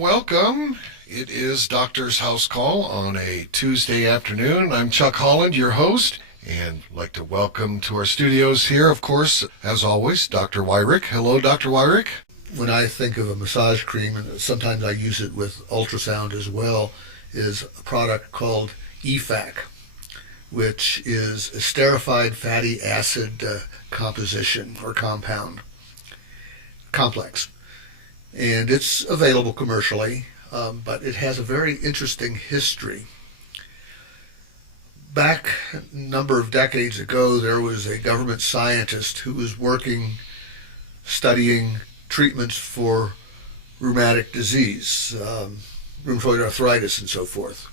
Welcome. It is Doctor's House Call on a Tuesday afternoon. I'm Chuck Holland, your host, and I'd like to welcome to our studios here, of course, as always, Dr. Wyrick. Hello, Dr. Wyrick. When I think of a massage cream, and sometimes I use it with ultrasound as well, is a product called EFAC, which is Esterified Fatty Acid Composition or Compound Complex. And it's available commercially, but it has a very interesting history. Back a number of decades ago, there was a government scientist who was studying treatments for rheumatic disease, rheumatoid arthritis and so forth.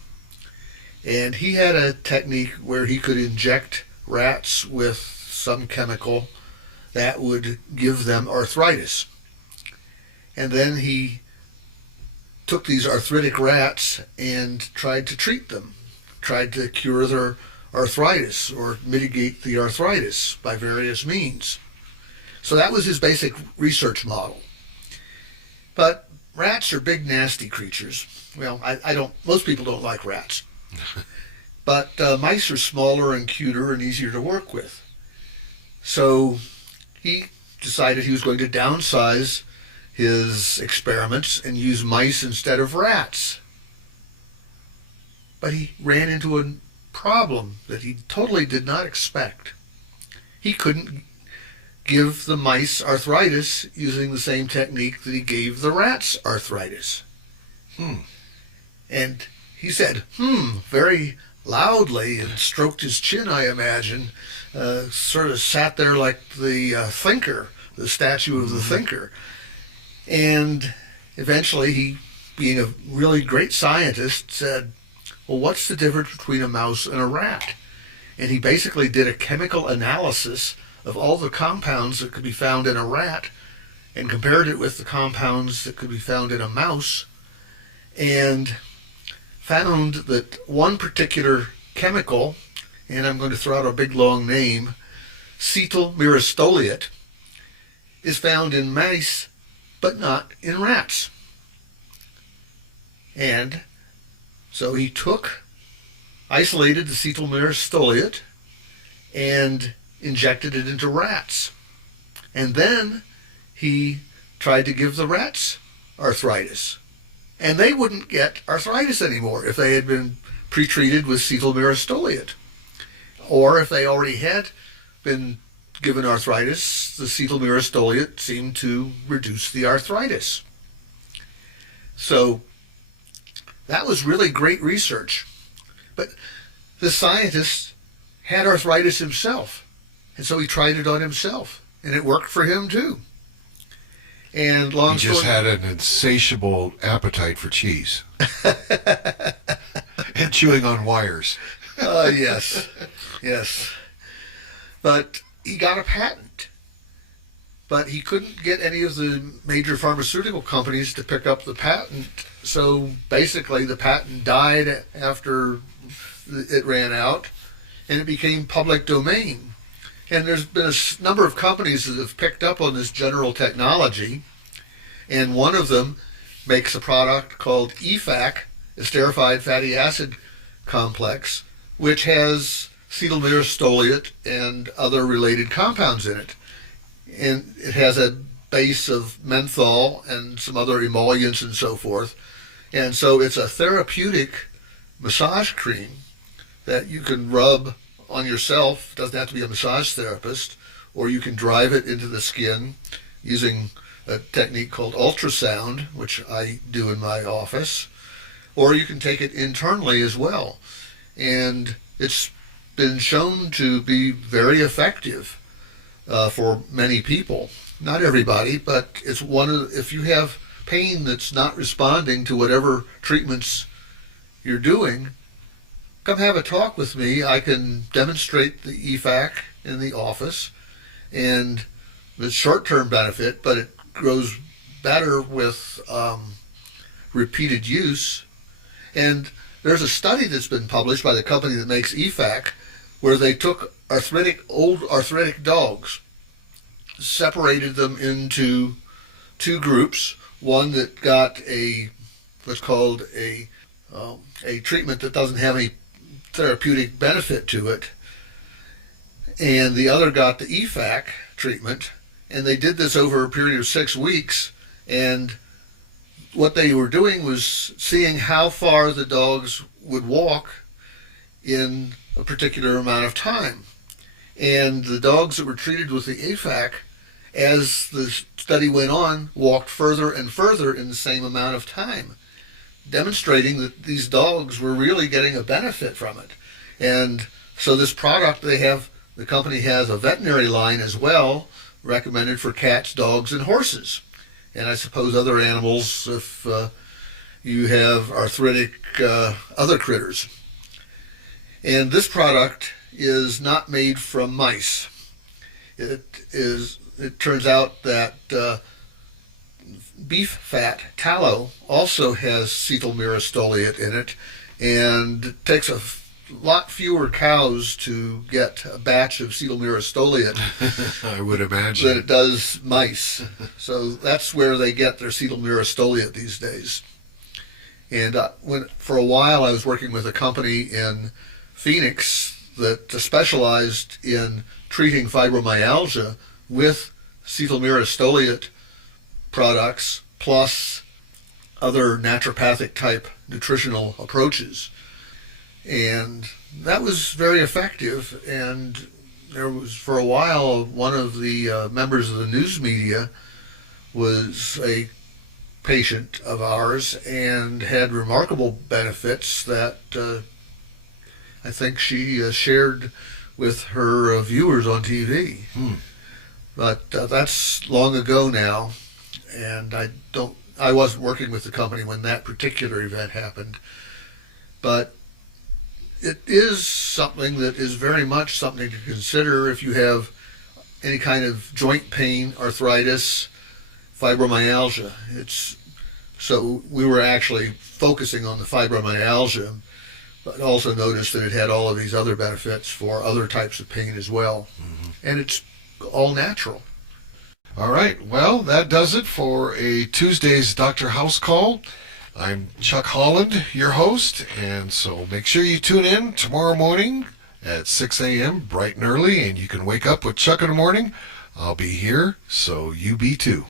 And he had a technique where he could inject rats with some chemical that would give them arthritis. And then he took these arthritic rats and tried to treat them, tried to cure their arthritis or mitigate the arthritis by various means. So that was his basic research model. But rats are big, nasty creatures. Well, most people don't like rats. But mice are smaller and cuter and easier to work with. So he decided he was going to downsize his experiments and use mice instead of rats. But he ran into a problem that he totally did not expect. He couldn't give the mice arthritis using the same technique that he gave the rats arthritis. And he said, very loudly and stroked his chin, I imagine, sort of sat there like the thinker, the statue of the thinker. And eventually he, being a really great scientist, said, well, what's the difference between a mouse and a rat? And he basically did a chemical analysis of all the compounds that could be found in a rat and compared it with the compounds that could be found in a mouse and found that one particular chemical, and I'm going to throw out a big long name, cetyl myristoyl, is found in mice but not in rats. And so he isolated the cetyl myristoyl and injected it into rats. And then he tried to give the rats arthritis. And they wouldn't get arthritis anymore if they had been pre-treated with cetyl myristoyl. Or if they already had been given arthritis, the cetyl myristoyl seemed to reduce the arthritis. So that was really great research. But the scientist had arthritis himself, and so he tried it on himself, and it worked for him too. And He just had an insatiable appetite for cheese and chewing on wires. Yes. But he got a patent, but he couldn't get any of the major pharmaceutical companies to pick up the patent. So basically the patent died after it ran out, and it became public domain. And there's been a number of companies that have picked up on this general technology, and one of them makes a product called EFAC, Esterified Fatty Acid Complex, which has cetyl myristoyl and other related compounds in it. And it has a base of menthol and some other emollients and so forth. And so it's a therapeutic massage cream that you can rub on yourself. It doesn't have to be a massage therapist. Or you can drive it into the skin using a technique called ultrasound, which I do in my office. Or you can take it internally as well. And it's been shown to be very effective for many people. Not everybody, but it's if you have pain that's not responding to whatever treatments you're doing, come have a talk with me. I can demonstrate the EFAC in the office, and the short-term benefit, but it grows better with repeated use. And there's a study that's been published by the company that makes EFAC where they took old arthritic dogs, separated them into two groups, one that got a what's called a treatment that doesn't have any therapeutic benefit to it, and the other got the EFAC treatment, and they did this over a period of 6 weeks, and what they were doing was seeing how far the dogs would walk in a particular amount of time. And the dogs that were treated with the EFAC, as the study went on, walked further and further in the same amount of time, demonstrating that these dogs were really getting a benefit from it. And so this product, the company has a veterinary line as well, recommended for cats, dogs, and horses. And I suppose other animals if you have arthritic other critters. And this product is not made from mice. It turns out that beef fat, tallow, also has cetyl myristoyate in it, and it takes a lot fewer cows to get a batch of cetyl myristoyate I would imagine than it does mice. So that's where they get their cetyl myristoyate these days. And for a while I was working with a company in Phoenix that specialized in treating fibromyalgia with cetyl myristoyate products plus other naturopathic type nutritional approaches. And that was very effective. And there was, for a while, one of the members of the news media was a patient of ours and had remarkable benefits that I think she shared with her viewers on TV. But that's long ago now, and I wasn't working with the company when that particular event happened. But it is something that is very much something to consider if you have any kind of joint pain, arthritis, fibromyalgia. So we were actually focusing on the fibromyalgia, but also noticed that it had all of these other benefits for other types of pain as well. And it's all natural. All right, well, that does it for a Tuesday's Dr. House Call. I'm Chuck Holland, your host, and so make sure you tune in tomorrow morning at 6 a.m. bright and early, and you can wake up with Chuck in the morning. I'll be here, so you be too.